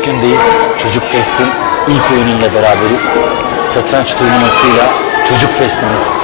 ilk gündeyiz. Çocuk Fest'in ilk oyunuyla beraberiz. Satranç turnuvasıyla Çocuk Fest'imiz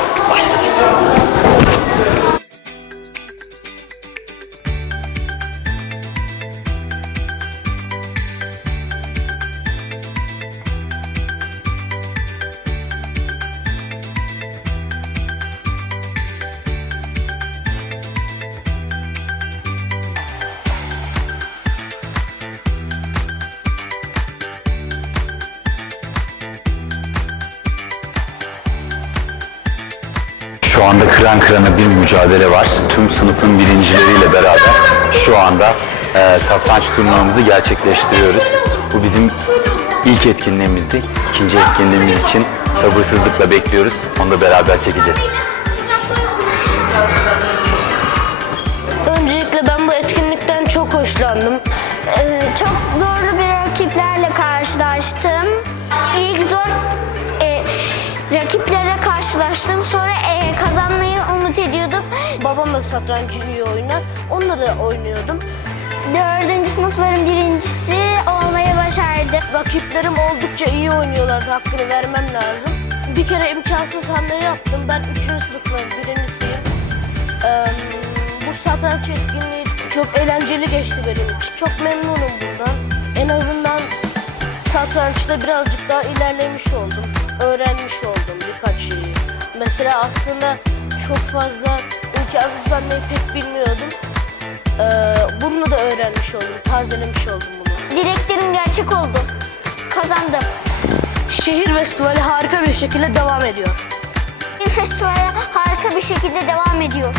Şu anda kıran kırana bir mücadele var. Tüm sınıfın birincileriyle beraber şu anda e, satranç turnuvamızı gerçekleştiriyoruz. Bu bizim ilk etkinliğimizdi. İkinci etkinliğimiz için sabırsızlıkla bekliyoruz. Onu da beraber çekeceğiz. Öncelikle ben bu etkinlikten çok hoşlandım. Ee, çok zorlu bir rakiplerle karşılaştım. İlk zor e, rakiplerle karşılaştım. Sonra Babam da satrancı iyi oynar. Onunla da oynuyordum. Dördüncü sınıfların birincisi olmayı başardım. Rakiplerim oldukça iyi oynuyorlardı. Hakkını vermem lazım. Bir kere imkansız hamle yaptım. Ben üçüncü sınıfların birincisiyim. Ee, bu satranç etkinliği çok eğlenceli geçti benim için. Çok memnunum bundan. En azından satrançta birazcık daha ilerlemiş oldum. Öğrenmiş oldum birkaç şeyi. Mesela aslında çok fazla hamleyi pek bilmiyordum. Ee, bunu da öğrenmiş oldum, tazelemiş oldum bunu. Dileklerim gerçek oldu. Kazandım. Şehir festivali harika bir şekilde devam ediyor. Festivale harika bir şekilde devam ediyor.